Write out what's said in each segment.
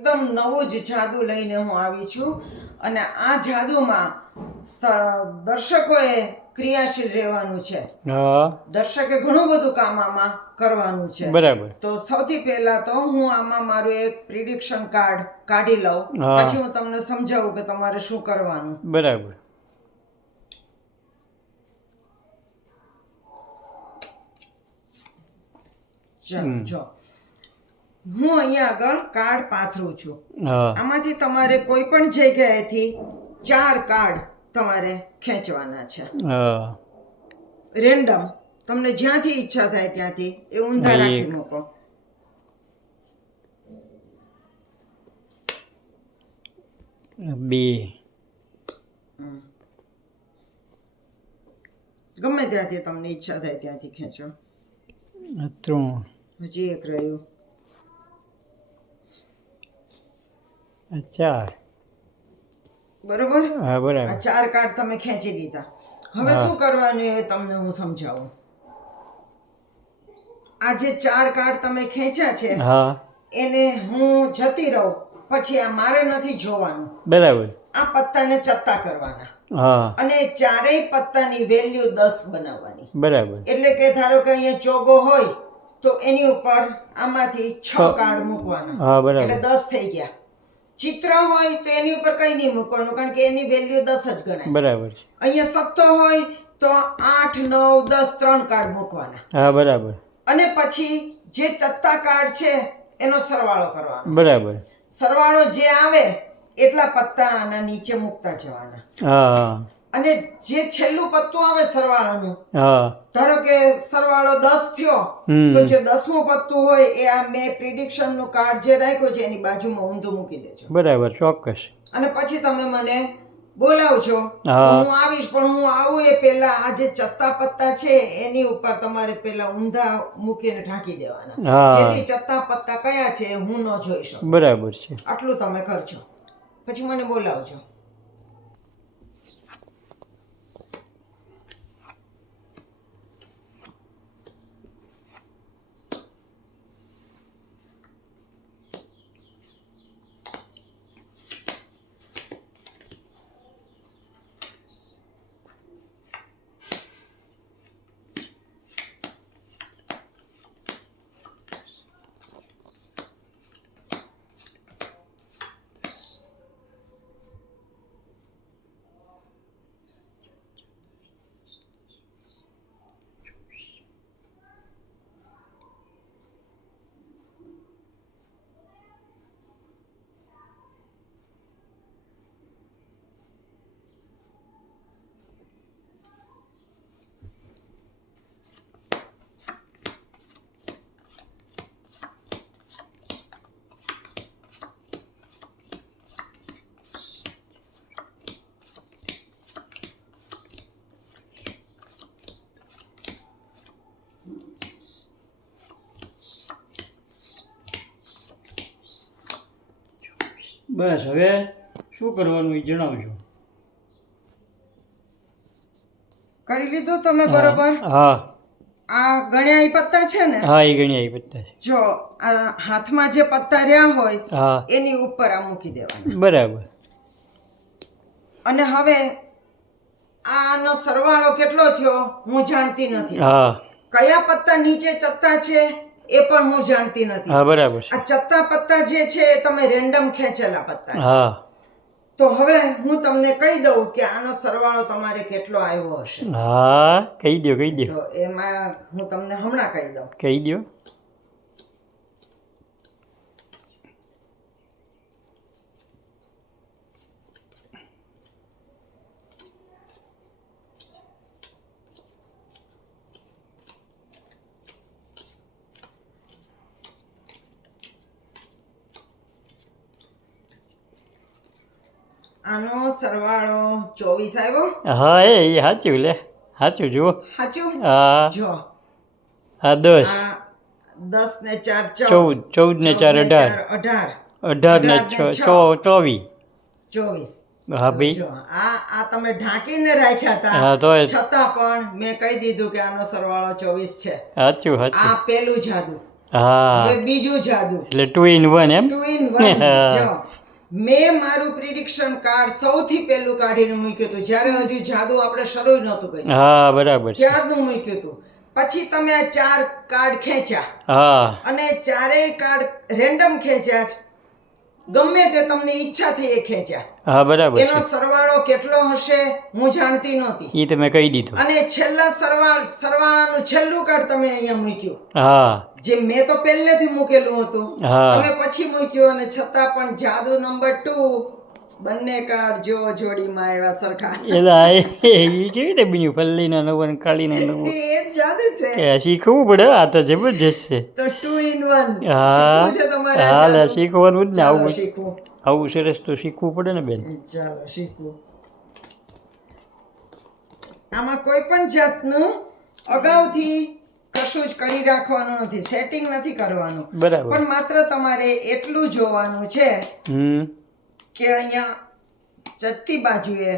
એકદમ નવું જ જાદુ લઈને હું આવી છું અને આ જાદુમાં દર્શકોએ ક્રિયાશીલ રહેવાનું છે. હા દર્શકે ઘણું બધું કામ આમાં કરવાનું છે. બરાબર. તો સૌથી પહેલા તો હું આમાં મારું એક પ્રિડિક્શન કાર્ડ કાઢી લઉં, હા. પછી હું તમને સમજાવું કે તમારે શું કરવાનું. બરાબર. ચાલો જો હું અહીંયા આગળ કાર્ડ પાથરું છું. હા આમાંથી તમારે કોઈ પણ જગ્યાએથી 4 કાર્ડ તમારે ખેંચવાના છે. હા રેન્ડમ, તમને જ્યાંથી ઈચ્છા થાય ત્યાંથી એ ઊંધા રાખી મૂકો. બે ગમે ત્યાંથી તમને ઈચ્છા થાય ત્યાંથી ખેંચો. 3 હજી એક રહ્યું. 4 બરોબર. હા આ બરાબર. 4 કાર્ડ તમે ખેંચી લીધા. હવે હા. શું કરવાનું એ તમને હું સમજાવું. આ જે 4 કાર્ડ તમે ખેંચ્યા છે હા એને હું જતી રહું પછી આ મારે નથી જોવાનું. બરાબર. આ પત્તાને ચત્તા કરવાના હા અને ચારેય પત્તાની વેલ્યુ 10 બનાવવાની. બરાબર. એટલે કે ધારો કે અહીંયા ચોગો હોય તો એની ઉપર આમાંથી 6 કાર્ડ મૂકવાના. હા બરાબર. એટલે 10 થઈ ગયા. ચિત્ર હોય તો એની ઉપર કઈ નહીં મૂકવાનું, કારણ કે એની વેલ્યુ 10 જ ગણાય. બરાબર. અહીંયા સત્તો હોય તો 8 9 10 3 કાર્ડ મૂકવાના હા બરાબર. અને પછી જે ચત્તા કાર્ડ છે એનો સરવાળો કરવાનો. બરાબર. સરવાળો જે આવે એટલા પત્તા આના નીચે મૂકતા જવાના. હા અને જે છેલ્લું પત્તું આવે સરવાળાનું, હા ધારો કે સરવાળો 10 થયો હમ. તો જે 10મું પત્તું હોય એ આ મેં પ્રિડિક્શન નું કાર્ડ જે રાખ્યું છે એની બાજુમાં ઊંધું મૂકી દેજો. બરાબર. ચોક્કસ. અને પછી તમે મને બોલાવજો. હા. તો હું આવીશ, પણ હું આવું એ પહેલા આ જે ચત્તા પત્તા છે એની ઉપર તમારે પહેલા ઊંધા મૂકીને ઢાંકી દેવાના, હા. જેથી ચત્તા પત્તા કયા છે એ હું ન જોઈ શકું. બરાબર છે. આટલું તમે કરજો, પછી મને બોલાવજો. બસ હવે શું કરવાનું એ જણાવજો. કરી લીધું તમે? બરોબર. હા આ ગણ્યા ઈ પત્તા છે ને? હા એ ગણ્યા એ પત્તા છે. જો આ હાથમાં જે પત્તા રહ્યા હોય હા એની ઉપર આ મૂકી દેવાના. બરાબર. અને હવે આનો સરવાળો કેટલો થયો હું જાણતી નથી. હા કયા પત્તા નીચે ચત્તા છે એ પણ હું જાણતી નથી. હા બરાબર. આ ચત્તા પત્તા જે છે એ તમે રેન્ડમ ખેંચેલા પત્તા છે. હા તો હવે હું તમને કહી દઉં કે આનો સરવાળો તમારે કેટલો આવ્યો હશે. હા કહી દો કહી દો તો એમાં હું તમને હમણાં કહી દઉં. કહી દો. આનો સરવાળો 24 આવ્યો. હા એ સાચું લે સાચું જુઓ. સાચું? હા જો હા 10 આ 10 ને 4 14 14 ને 4 18 18 18 ને 6 24. 24. હા ભાઈ. જો આ તમે ઢાંકીને રાખ્યા હતા, હા તોય છતાં પણ મેં કહી દીધું કે આનો સરવાળો 24 છે. સાચું આ સાચું. પેલું જાદુ. હા હવે બીજું જાદુ એટલે 2 in 1 એમ 2 in 1 જો મેં મારું પ્રિડિક્શન કાર્ડ સૌથી પહેલું કાઢીને મૂક્યું હતું જ્યારે હજુ જાદુ આપણે શરૂ નહોતું કર્યું હા બરાબર છે ત્યારનું મૂક્યું હતું પછી તમે આ 4 કાર્ડ ખેંચ્યા હા અને ચારેય કાર્ડ રેન્ડમ ખેંચ્યા છે. ગમે તે તમને ઈચ્છા થઈ એ ખેંચ્યા હા બરાબર એનો છે સરવાળો કેટલો હશે હું જાણતી નહોતી એ તમે કહી દીધું અને છેલ્લા સરવાળાનું છેલ્લું કાર્ડ તમે અહીંયા મૂક્યું હા જે મેં તો પહેલેથી મૂકેલું હતું હા તમે પછી મૂક્યું અને છતાં પણ જાદુ નંબર 2 બંને કાર્ડ જો જોડીમાં આવ્યા સરખા એલા એ કેવી રીતે બન્યું પલ્લીનો નવો ને કાળીનો નવો એ જ જાદુ છે કે શીખવું પડે આ તો જબરજસ્ત છે તો 2 in 1 હા શીખવું છે તમારે આ હા લે જાદુ? શીખવાનું જ ને ચાલો આવું શીખવું આવું સરસ તો શીખવું પડે ને બેન ચાલો શીખવું આમાં કોઈ પણ જાતનું અગાઉથી કશું જ કરી રાખવાનું નથી સેટિંગ નથી કરવાનું બરાબર પણ માત્ર તમારે એટલું જોવાનું છે કે અહીંયા ચત્તી બાજુએ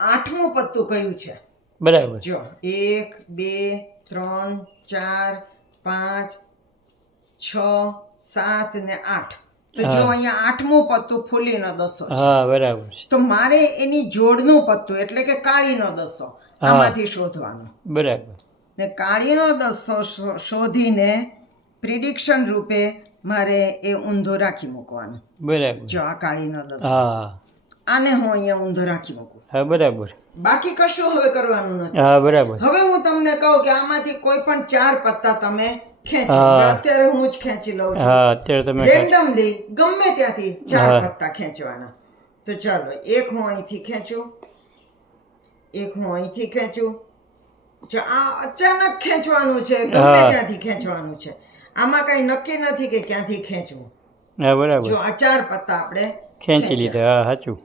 8મું પત્તું કયું છે બરાબર જો 1 2 3 4 5 6 7 ને 8 તો જો અહીંયા 8મું પત્તું ફૂલીનો દસો છે હા બરાબર છે તો મારે એની જોડનું પત્તું એટલે કે કાળીનો દસો આમાંથી શોધવાનું બરાબર ને કાળીનો દસો શોધીને પ્રિડિક્શન રૂપે મારે એ ઊંધો રાખી મૂકવાનો બરાબર જો આ કાળીનો દસો હા આને હું અહીંયા ઊંધો રાખી મૂકું હા બરાબર બાકી કશું હવે કરવાનું નથી હા બરાબર હવે હું તમને કહું કે આમાંથી કોઈ પણ 4 પત્તા તમે ખેંચો હા. અત્યારે હું જ ખેંચી લઉં છું હા અત્યારે તમે રેન્ડમલી ગમે ત્યાંથી 4 પત્તા ખેંચવાના તો ચાલો એક હું અહીંથી ખેંચું એક હું અહીંથી ખેંચું જો આ અચાનક ખેંચવાનું છે ગમે હા. ત્યાંથી ખેંચવાનું છે આમાં કઈ નક્કી નથી કે ક્યાંથી ખેંચવું હા બરાબર જો આ 4 પત્તા આપણે ખેંચી લીધા હા સાચું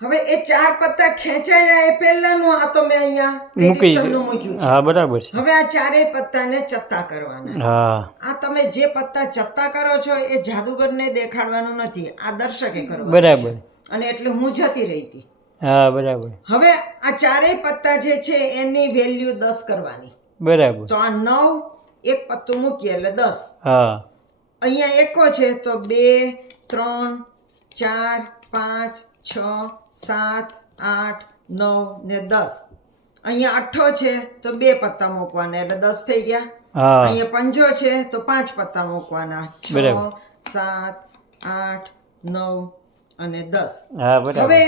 હવે એ 4 પત્તા ખેંચાયા એ પહેલાનું આ તો મેં અહીંયા મૂકી પ્રિડિક્શનનું મૂક્યું છે હા બરાબર છે હવે આ ચારેય પત્તાને ચત્તા કરવાના હા આ તમે જે પત્તા ચત્તા કરો છો એ જાદુગરને દેખાડવાનું નથી આ દર્શકે કરવાનું બરાબર છે. અને એટલે હું જતી રહી હતી હા બરાબર હવે આ ચારેય પત્તા જે છે એની વેલ્યુ 10 કરવાની બરાબર તો આ 9 એક પત્તું મૂકીએ એટલે 10 હા અહીંયા એકો છે તો 2 3 4 5 6 7 8 9 ને 10 અહીંયા અઠ્ઠો છે તો 2 પત્તા મૂકવાના એટલે 10 થઈ ગયા હા અહીંયા પંજો છે તો 5 પત્તા મૂકવાના 6 બરાબર. 7 8 9 અને 10 હા બરાબર હવે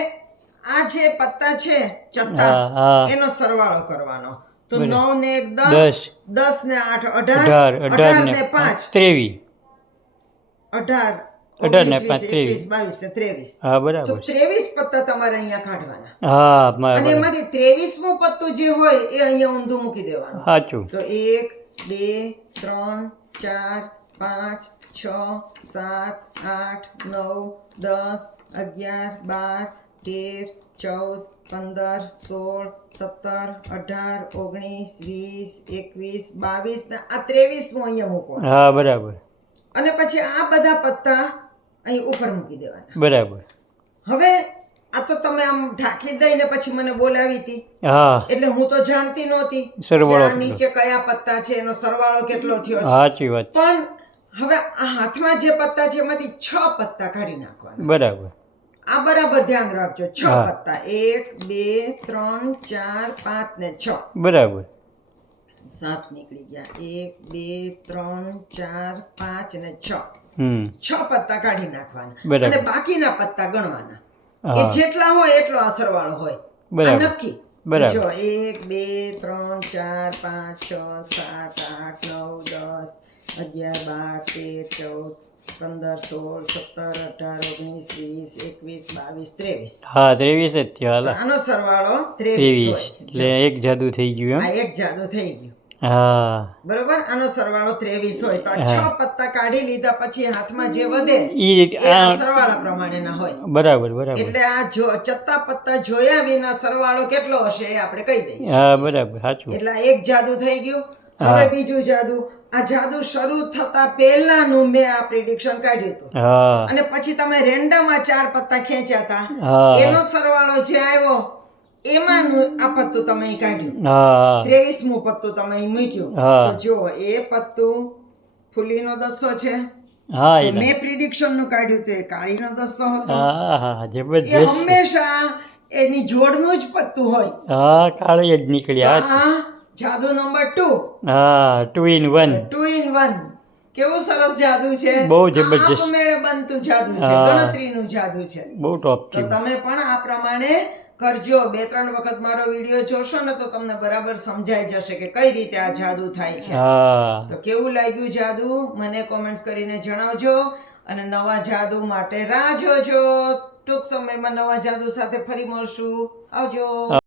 આ જે પત્તા છે હા, ચત્તા હા. એનો સરવાળો કરવાનો તો બરાબર. 9 ને 1 દસ. 10 10 ને 8 18 18 18 ને 5 23 18 18 ને 19 5 21 22 ને 23 હા તો બરાબર 23 પત્તા તમારે અહીંયા કાઢવાના હા અને બરાબર એમાંથી 23મું પત્તું જે હોય એ અહીંયા ઊંધું મૂકી દેવાનું સાચું તો 1 2 3 4 5 6 7 8 9 10 11 12 13 14 15 16 17 18 19 20 21 22 ને આ 23મું અહીંયા મૂકવાનું હા બરાબર અને પછી આ બધા પત્તા અહીં ઉપર મૂકી દેવાના બરાબર હવે આ તો તમે આમ ઢાંકી દઈને પછી મને બોલાવી હતી હા એટલે હું તો જાણતી નહોતી કે સરવાળો આ નીચે કયા પત્તા છે એનો સરવાળો કેટલો થયો છે સાચી વાત પણ હવે આ હાથમાં જે પત્તા છે એમાંથી 6 પત્તા કાઢી નાખવાના બરાબર આ બરાબર ધ્યાન રાખજો 6 હા. પત્તા 1 2 3 4 5 ને 6 બરાબર 7 નીકળી ગયા 1 2 3 4 5 ને 6 હમ 6 પત્તા કાઢી નાખવાના બરાબર. અને બાકીના પત્તા ગણવાના હા. એ જેટલા હોય એટલો આ સરવાળો હોય બરાબર. આ નક્કી બરાબર. જો 1 2 3 4 5 6 7 8 9 10 11 12 13 14 15 16 17 18 19 20 21 22 23 હા 23 જ થયો હાલો આનો સરવાળો 23 23 હોય એટલે એક જાદુ થઈ ગયું આ એમ એક જાદુ થઈ ગયું હા બરોબર આનો સરવાળો 23 હોય તો આ 6 પત્તા કાઢી લીધા પછી હાથમાં જે વધે ઈ એ આ આ સરવાળા પ્રમાણેના હોય બરાબર બરાબર એટલે આ જો ચત્તા પત્તા જોયા વિના સરવાળો કેટલો હશે એ આપણે કહી દઈએ હા બરાબર સાચું એટલે આ એક જાદુ થઈ ગયું હવે બીજું જાદુ આ જાદુ શરૂ થતા પહેલાનું મેં આ પ્રિડિક્શન કાઢ્યું હતું હા અને પછી તમે રેન્ડમ આ 4 પત્તા ખેંચ્યા હતા હા. એનો સરવાળો જે આવ્યો એમાંનું આ પત્તું તમે અહીં કાઢ્યું હા 23મું પત્તું તમે અહીં મૂક્યું હા. તો જો એ પત્તું ફૂલીનો દસ્તો છે. હા તો એલા મેં પ્રિડિક્શન નું કાઢ્યું તો એ કાળીનો દસ્તો હતો. હા હા એ જબરજસ્ત હંમેશા એની જોડનું જ પત્તું હોય. હા કાળી જ નીકળી તો આ આ જાદુ નંબર 2, હા 2 in 1 2 in 1. કેવું સરસ જાદુ છે. બહુ આ જબરજસ્ત. આપમેળે બનતું જાદુ છે, હા. ગણતરીનું જાદુ છે. બહુ ટોપ તો થયું તમે પણ આ પ્રમાણે કરજો. 2-3 વખત મારો વિડીયો જોશો ને તો તમને બરાબર સમજાઈ જશે કે કઈ રીતે આ જાદુ થાય છે. હા તો કેવું લાગ્યું જાદુ મને કોમેન્ટ્સ કરીને જણાવજો. અને નવા જાદુ માટે રાહ જોજો. ટૂંક સમયમાં નવા જાદુ સાથે ફરી મળશું. આવજો.